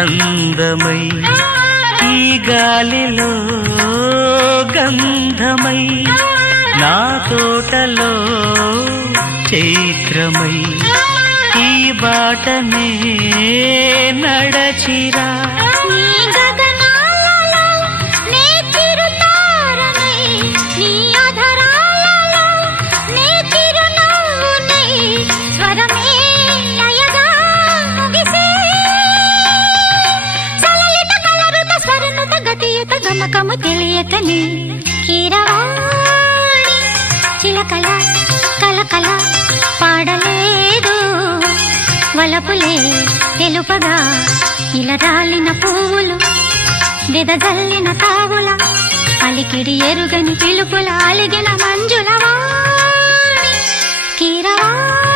అందమై ఈ గాలిలో గంధమై నా తోటలో చైత్రమై ఈ బాటనే నడచిరా గమకము తెలియకని కీరవాణి చిలకల కలకల పాడలేదు వలపులే తెలుపగా ఇలా రాలిన పువ్వులు వెదజల్లిన తావుల అలికిడి ఎరుగని పిలుపుల అలిగిన మంజుల వాణి కీరవాణి.